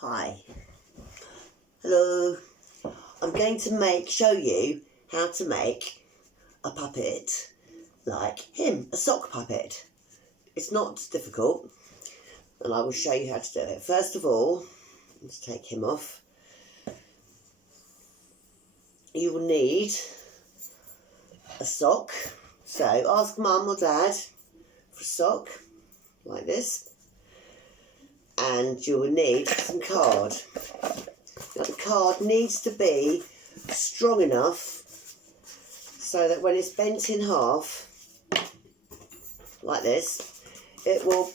Hi. Hello. I'm going to show you how to make a puppet like him, a sock puppet. It's not difficult, and I will show you how to do it. First of all, let's take him off. You will need a sock. So ask Mum or Dad for a sock like this. And you will need some card. Now the card needs to be strong enough so that when it's bent in half, like this, it will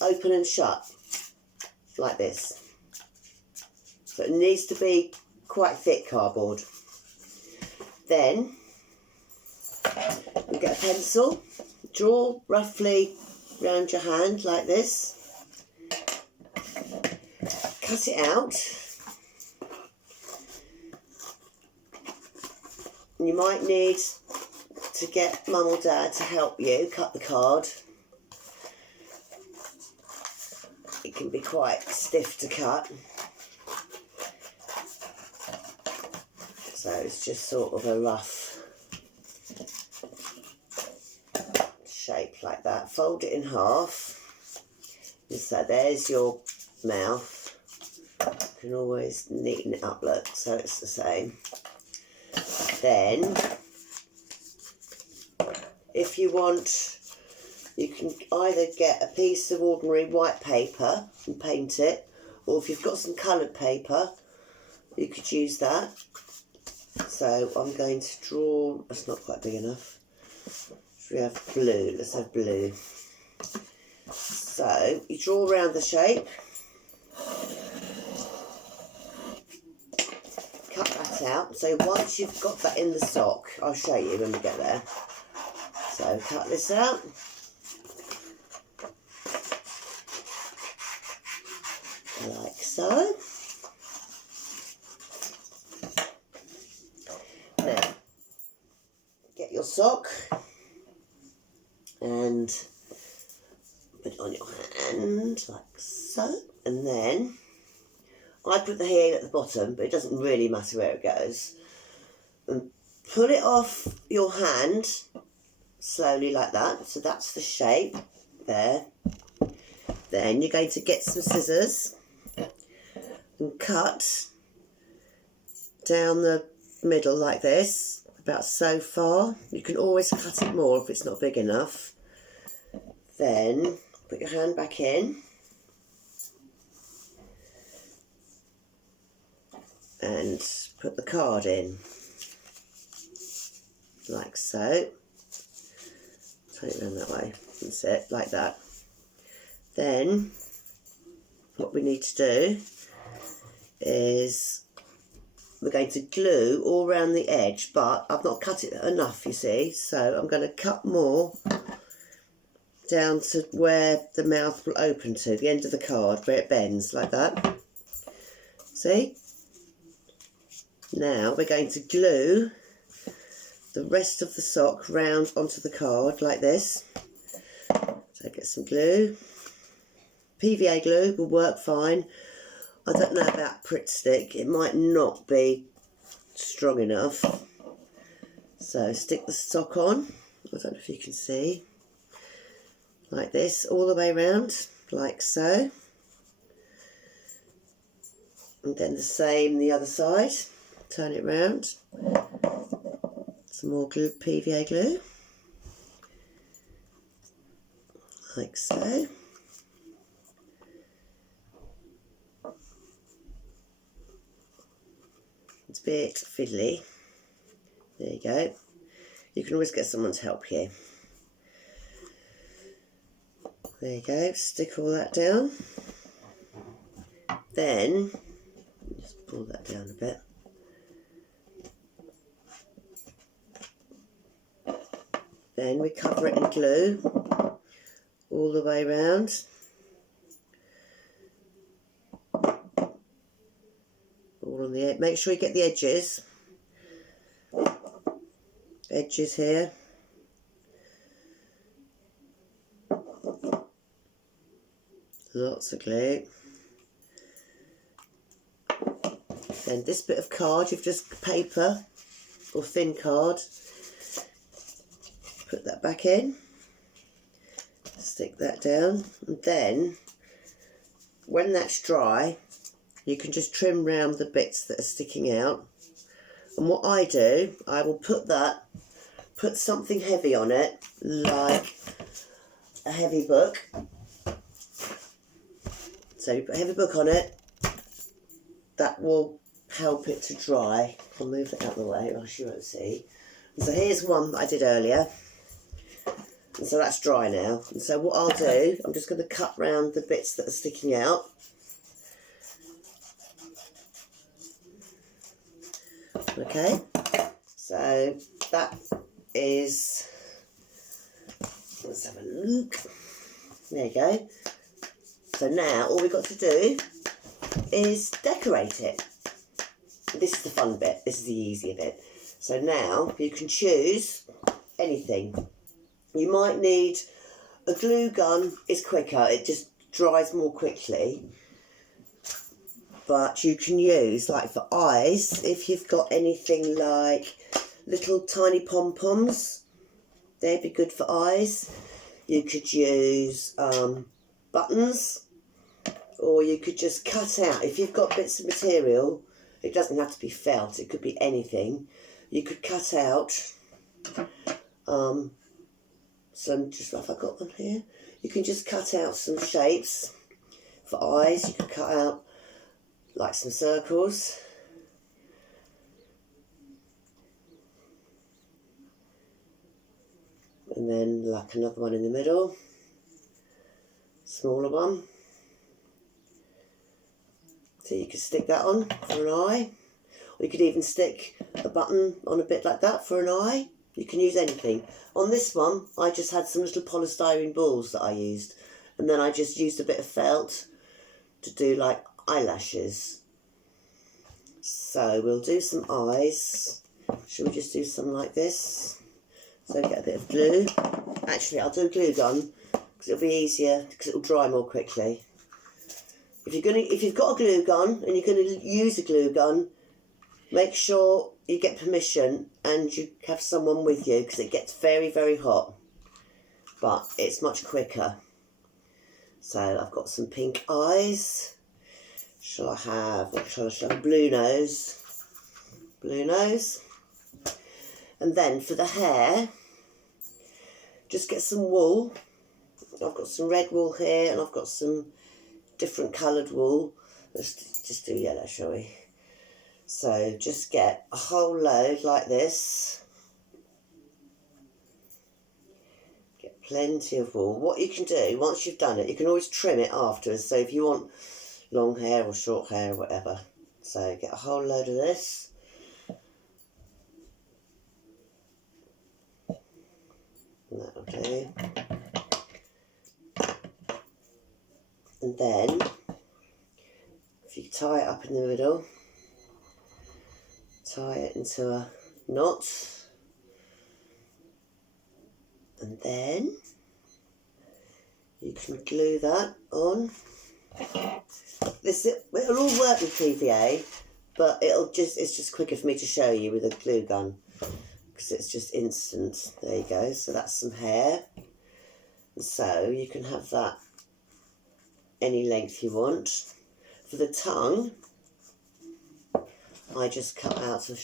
open and shut, like this. So it needs to be quite thick cardboard. Then, you get a pencil, draw roughly around your hand like this. Cut it out. You might need to get Mum or Dad to help you cut the card. It can be quite stiff to cut. So it's just sort of a rough shape like that. Fold it in half. So there's your mouth. You can always neaten it up, look, so it's the same. Then, if you want, you can either get a piece of ordinary white paper and paint it, or if you've got some coloured paper, you could use that. So I'm going to draw, that's not quite big enough. We have blue, let's have blue. So you draw around the shape. Cut that out. So once you've got that in the sock, I'll show you when we get there. So cut this out. Like so. Now, get your sock and put it on your hand like so. And then I put the heel at the bottom, but it doesn't really matter where it goes. And pull it off your hand slowly like that. So that's the shape there. Then you're going to get some scissors and cut down the middle like this, about so far. You can always cut it more if it's not big enough. Then put your hand back in. And put the card in, like so. Turn it around that way, that's it, like that. Then, what we need to do is we're going to glue all around the edge, but I've not cut it enough, you see, so I'm going to cut more down to where the mouth will open to, the end of the card, where it bends, like that. See? Now we're going to glue the rest of the sock round onto the card like this. So get some glue. PVA glue will work fine. I don't know about Pritt stick, it might not be strong enough. So stick the sock on, I don't know if you can see, like this, all the way around, like so. And then the same the other side. Turn it round, some more glue, PVA glue, like so. It's a bit fiddly. There you go. You can always get someone to help you. There you go, stick all that down. Then, just pull that down a bit. Then we cover it in glue all the way around. All on the edge. Make sure you get the edges. Edges here. Lots of glue. Then this bit of card, you've just paper or thin card. Put that back in. Stick that down. And then, when that's dry, you can just trim round the bits that are sticking out. And what I do, I will put something heavy on it, like a heavy book. So you put a heavy book on it, that will help it to dry. I'll move that out of the way, else you won't see. And so here's one that I did earlier. And so that's dry now. And so what I'll do, I'm just going to cut round the bits that are sticking out. Okay, so that is, let's have a look. There you go. So now all we've got to do is decorate it. This is the fun bit, this is the easier bit. So now you can choose anything. You might need a glue gun, it's quicker, it just dries more quickly. But you can use, like for eyes, if you've got anything like little tiny pom-poms, they'd be good for eyes. You could use buttons, or you could just cut out, if you've got bits of material, it doesn't have to be felt, it could be anything. You could cut out some, just like I've got them here, you can just cut out some shapes for eyes. You could cut out like some circles. And then like another one in the middle, smaller one. So you could stick that on for an eye. Or you could even stick a button on a bit like that for an eye. You can use anything. On this one, I just had some little polystyrene balls that I used. And then I just used a bit of felt to do like eyelashes. So we'll do some eyes. Should we just do some like this? So get a bit of glue. Actually, I'll do a glue gun because it'll be easier, because it'll dry more quickly. If you've got a glue gun and you're going to use a glue gun, make sure you get permission and you have someone with you, because it gets very, very hot. But it's much quicker. So I've got some pink eyes. Shall I have a blue nose? Blue nose. And then for the hair, just get some wool. I've got some red wool here and I've got some different coloured wool. Let's just do yellow, shall we? So just get a whole load like this. Get plenty of wool. What you can do, once you've done it, you can always trim it afterwards. So if you want long hair or short hair or whatever. So get a whole load of this. That'll do. And then, if you tie it up in the middle, tie it into a knot, and then you can glue that on. It'll all work with PVA, but it's just quicker for me to show you with a glue gun, because it's just instant. There you go. So that's some hair. And so you can have that any length you want. For the tongue, I just cut out a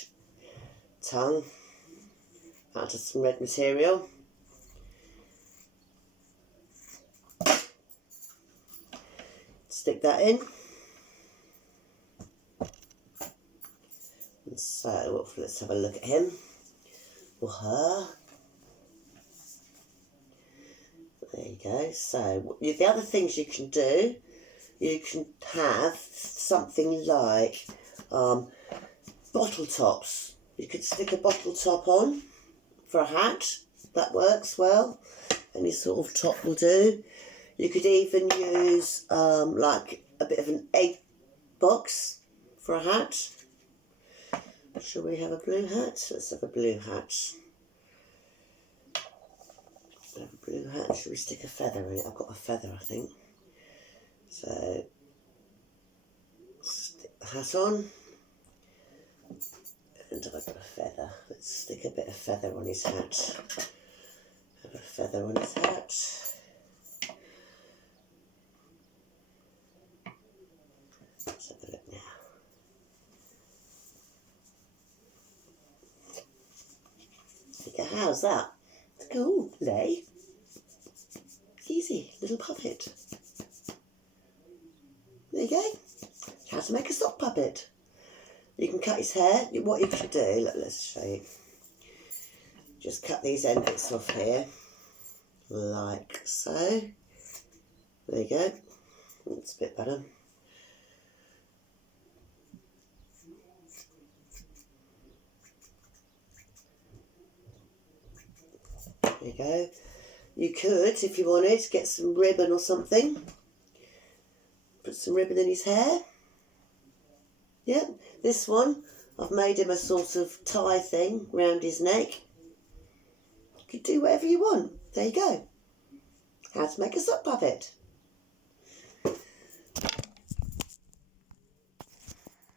tongue out of some red material. Stick that in. And so, let's have a look at him or her. There you go. So, the other things you can do, you can have something like bottle tops. You could stick a bottle top on for a hat. That works well. Any sort of top will do. You could even use like a bit of an egg box for a hat. Shall we have a blue hat? Let's have a blue hat. Have a blue hat. Shall we stick a feather in it? I've got a feather, I think. So stick the hat on. And have I got a feather? Let's stick a bit of feather on his hat. Have a feather on his hat. Let's have a look now. How's that? Cool, lay. Easy, little puppet. There you go. How to make a sock puppet. You can cut his hair. What you should do, look, let's show you. Just cut these end bits off here, like so. There you go. That's a bit better. There you go. You could, if you wanted, get some ribbon or something. Put some ribbon in his hair. Yep, this one, I've made him a sort of tie thing round his neck. You could do whatever you want. There you go. How to make a sock puppet.